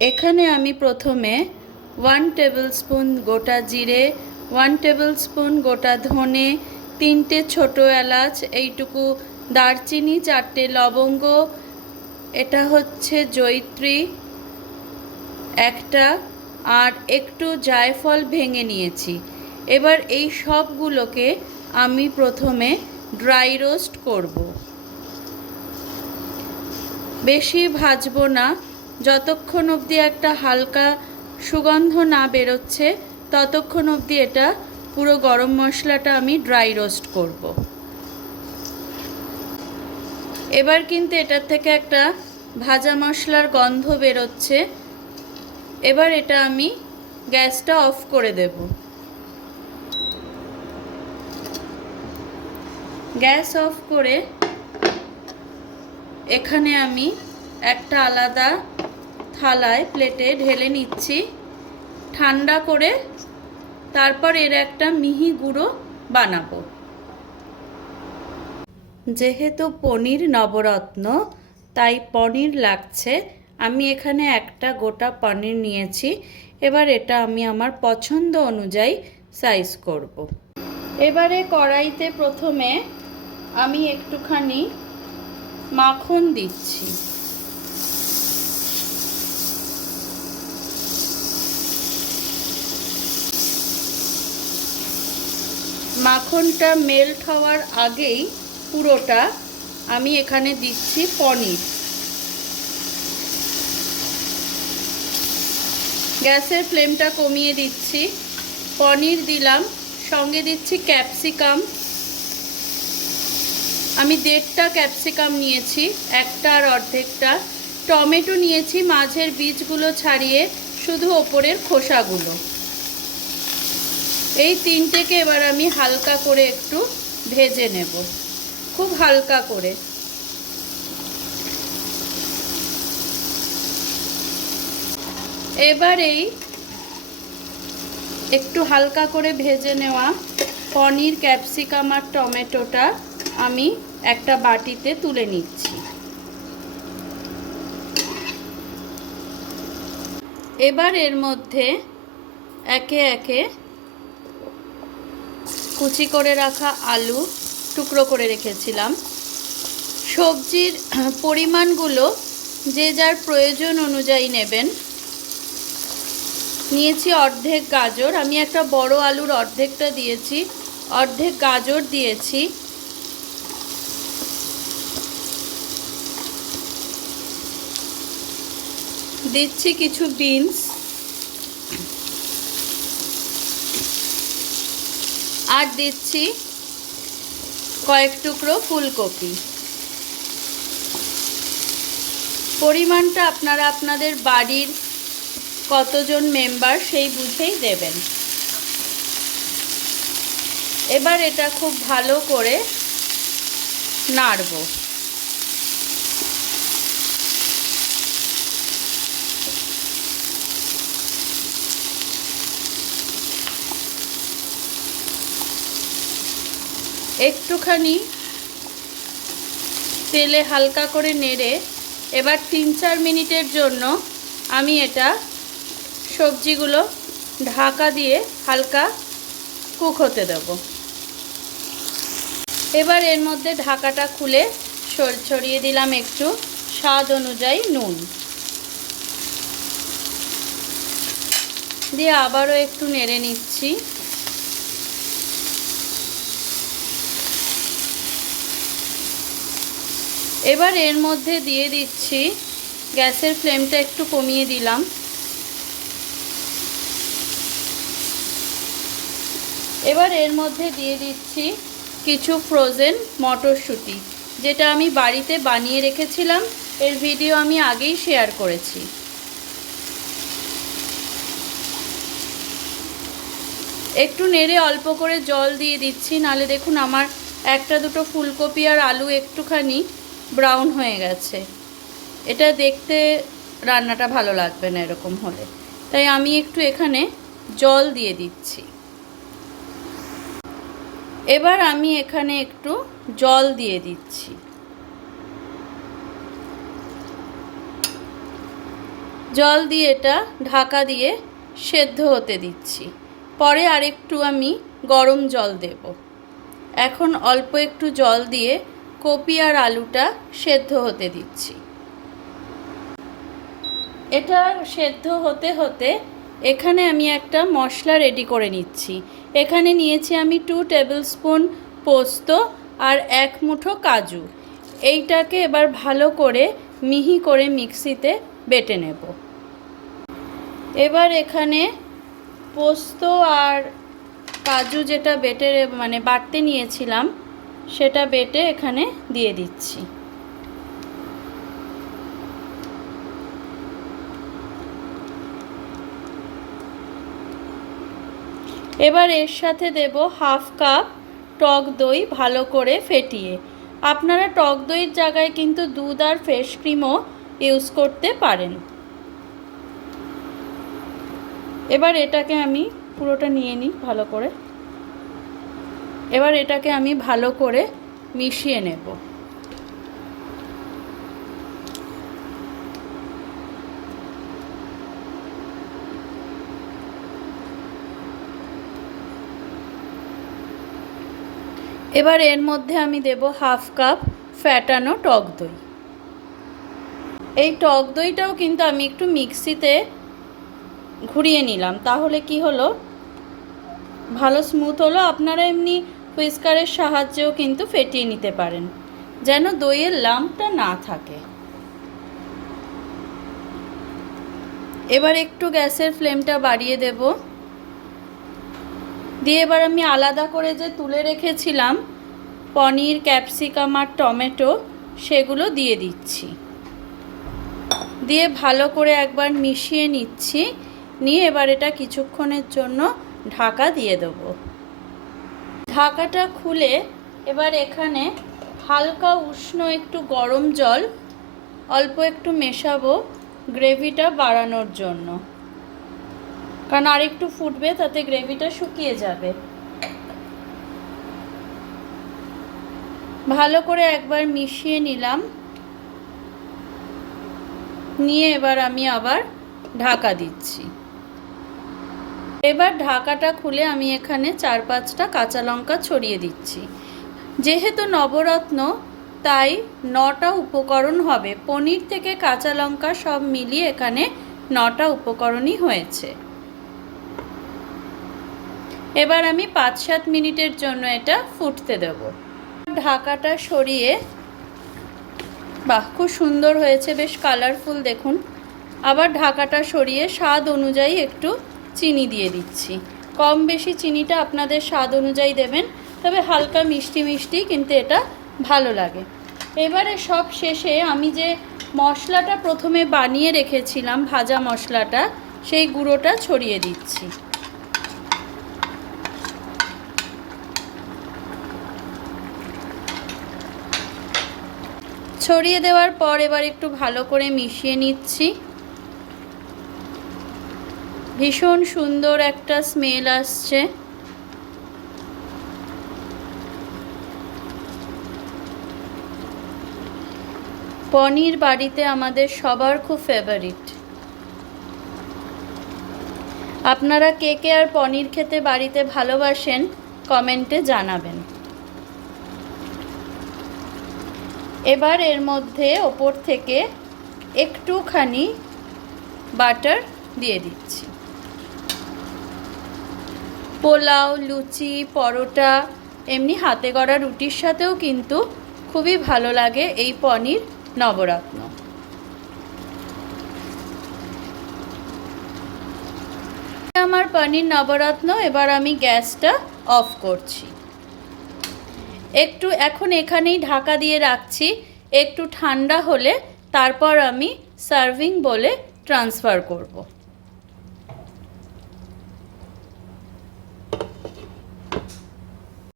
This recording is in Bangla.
এখানে আমি প্রথমে 1 টেবিল স্পুন গোটা জিরে, 1 টেবিল স্পুন গোটা ধনে, 3টে ছোটো এলাচ, এইটুকু দারচিনি, 4টে লবঙ্গ, এটা হচ্ছে জয়িত্রী একটা, আর একটু জায়ফল ভেঙে নিয়েছি। এবার এই সবগুলোকে আমি প্রথমে ড্রাই রোস্ট করব। বেশি ভাজবো না, যতক্ষণ অবধি একটা হালকা সুগন্ধ না বেরোচ্ছে ততক্ষণ অবধি এটা পুরো গরম মশলাটা আমি ড্রাই রোস্ট করব। এবার কিন্তু এটার থেকে একটা ভাজা মশলার গন্ধ বেরোচ্ছে। এবার এটা আমি গ্যাসটা অফ করে দেব। গ্যাস অফ করে এখানে আমি একটা আলাদা থালায় প্লেটে ঢেলে নিচ্ছি। ঠান্ডা করে তারপর এর একটা মিহি গুঁড়ো বানাবো। যেহেতু পনির নবরত্ন তাই পনির লাগছে। আমি এখানে একটা গোটা পনির নিয়েছি। এবার এটা আমি আমার পছন্দ অনুযায়ী সাইজ করব। এবারে কড়াইতে প্রথমে আমি একটুখানি মাখন দিচ্ছি। মাখনটা মেল্ট হওয়ার আগেই পুরোটা আমি এখানে দিচ্ছি পনির। গ্যাসের ফ্লেমটা কমিয়ে দিচ্ছি। পনির দিলাম, সঙ্গে দিচ্ছি ক্যাপসিকাম। আমি 1.5টা ক্যাপসিকাম নিয়েছি, একটা আর অর্ধেকটা। টমেটো নিয়েছি, মাঝের বীজগুলো ছাড়িয়ে শুধু ওপরের খোসাগুলো। এই 3টেকে এবার আমি হালকা করে একটু ভেজে নেব, খুব হালকা করে। এবার এই একটু হালকা করে ভেজে নেওয়া পনির, ক্যাপসিকাম আর টমেটোটা আমি একটা বাটিতে তুলে নিচ্ছি। এবার এর মধ্যে একে একে কুচি করে রাখা আলু টুকরো করে রেখেছিলাম। সবজির পরিমাণগুলো যে যার প্রয়োজন অনুযায়ী নেবেন। নিয়েছি অর্ধেক গাজর, আমি একটা বড় আলুর অর্ধেকটা দিয়েছি। অর্ধেক গাজর দিয়েছি। দিচ্ছি কিছু বিনস আর দিচ্ছি কয়েক টুকরো ফুলকপি। পরিমাণটা আপনারা আপনাদের বাড়ির কতজন মেম্বার সেই বুঝেই দেবেন। এবার এটা খুব ভালো করে নাড়ব। একটুখানি তেলে হালকা করে নেড়ে এবার 3-4 মিনিটের জন্য আমি এটা সবজিগুলো ঢাকা দিয়ে হালকা কুক হতে দেব। এবার এর মধ্যে ঢাকাটা খুলে ছড়িয়ে দিলাম একটু স্বাদ অনুযায়ী নুন দিয়ে আবারও একটু নেড়ে নিচ্ছি। এবার এর মধ্যে দিয়ে দিচ্ছি, গ্যাসের ফ্লেমটা একটু কমিয়ে দিলাম। এবার এর মধ্যে দিয়ে দিচ্ছি কিছু ফ্রোজেন মটরশুঁটি, যেটা আমি বাড়িতে বানিয়ে রেখেছিলাম। এর ভিডিও আমি আগেই শেয়ার করেছি। একটু নেড়ে অল্প করে জল দিয়ে দিচ্ছি, নালে দেখুন আমার একটা দুটো ফুলকপি আর আলু একটুখানি ব্রাউন হয়ে গেছে। এটা দেখতে রান্নাটা ভালো লাগবে না এরকম হলে, তাই আমি একটু এখানে জল দিয়ে দিচ্ছি। এবার আমি এখানে একটু জল দিয়ে দিচ্ছি। জল দিয়ে এটা ঢাকা দিয়ে সেদ্ধ হতে দিচ্ছি। পরে আরেকটু আমি গরম জল দেব। এখন অল্প একটু জল দিয়ে কপি আর আলুটা সেদ্ধ হতে দিচ্ছি। এটা সেদ্ধ হতে হতে এখানে আমি একটা মশলা রেডি করে নিচ্ছি। এখানে নিয়েছি আমি 2 টেবিল স্পুন পোস্ত আর 1 মুঠো কাজু। এইটাকে এবার ভালো করে মিহি করে মিক্সিতে বেটে নেব। এবার এখানে পোস্ত আর কাজু যেটা বেটে বাটতে নিয়েছিলাম সেটা বেটে এখানে দিয়ে দিচ্ছি। এবার এর সাথে দেব 1/2 কাপ টক দই ভালো করে ফেটিয়ে। আপনারা টক দইয়ের জায়গায় কিন্তু দুধ আর ফ্রেশ ক্রিমও ইউজ করতে পারেন। এবার এটাকে আমি পুরোটা নিয়ে নিই ভালো করে। এবার এটাকে আমি ভালো করে মিশিয়ে নেব। এবার এর মধ্যে আমি দেব 1/2 কাপ ফ্যাটানো টক দই। এই টক দইটাও কিন্তু আমি একটু মিক্সিতে ঘুরিয়ে নিলাম, তাহলে কি হলো ভালো স্মুথ হলো। আপনারা এমনি হুইস্কারের সাহায্যেও কিন্তু ফেটিয়ে নিতে পারেন, যেন দইয়ের লাম্পটা না থাকে। এবার একটু গ্যাসের ফ্লেমটা বাড়িয়ে দেব। দিয়ে এবার আমি আলাদা করে যে তুলে রেখেছিলাম পনির, ক্যাপসিকাম আর টমেটো, সেগুলো দিয়ে দিচ্ছি। দিয়ে ভালো করে একবার মিশিয়ে নিচ্ছি। নিয়ে এবার এটা কিছুক্ষণের জন্য ঢাকা দিয়ে দেব। ঢাকাটা খুলে এবার এখানে হালকা উষ্ণ একটু গরম জল অল্প একটু মেশাবো গ্রেভিটা বাড়ানোর জন্য, কারণ আর একটু ফুটবে, তাতে গ্রেভিটা শুকিয়ে যাবে। ভালো করে একবার মিশিয়ে নিলাম। নিয়ে এবার আমি আবার ঢাকা দিচ্ছি। এবার ঢাকাটা খুলে আমি এখানে 4-5টা কাঁচা লঙ্কা ছড়িয়ে দিচ্ছি। যেহেতু নবরত্ন তাই 9টা উপকরণ হবে। পনির থেকে কাঁচা লঙ্কা সব মিলিয়ে এখানে 9টা উপকরণই হয়েছে। এবার আমি 5-7 মিনিটের জন্য এটা ফুটতে দেব। ঢাকাটা সরিয়ে, বাহ খুব সুন্দর হয়েছে, বেশ কালারফুল দেখুন। আবার ঢাকাটা সরিয়ে স্বাদ অনুযায়ী একটু চিনি দিয়ে দিচ্ছি। কম বেশি চিনিটা আপনাদের স্বাদ অনুযায়ী দেবেন, তবে হালকা মিষ্টি মিষ্টি কিন্তু এটা ভালো লাগে। এবারে সব শেষে আমি যে মশলাটা প্রথমে বানিয়ে রেখেছিলাম, ভাজা মশলাটা, সেই গুঁড়োটা ছড়িয়ে দিচ্ছি। ছড়িয়ে দেওয়ার পর এবার একটু ভালো করে মিশিয়ে নিচ্ছি। ভীষণ সুন্দর একটা স্মেল আসছে। পনির বাড়িতে আমাদের সবার খুব ফেভারিট। আপনারা কে কে আর পনির খেতে বাড়িতে ভালোবাসেন কমেন্টে জানাবেন। এবার এর মধ্যে ওপর থেকে একটুখানি বাটার দিয়ে দিচ্ছি। পোলাও, লুচি, পরোটা, এমনি হাতে গড়া রুটির সাথেও কিন্তু খুবই ভালো লাগে এই পনির নবরত্ন। আমার পনির নবরত্ন। এবার আমি গ্যাসটা অফ করছি। এখন এখানেই ঢাকা দিয়ে রাখছি। একটু ঠান্ডা হলে তারপর আমি সার্ভিং বলে ট্রান্সফার করব।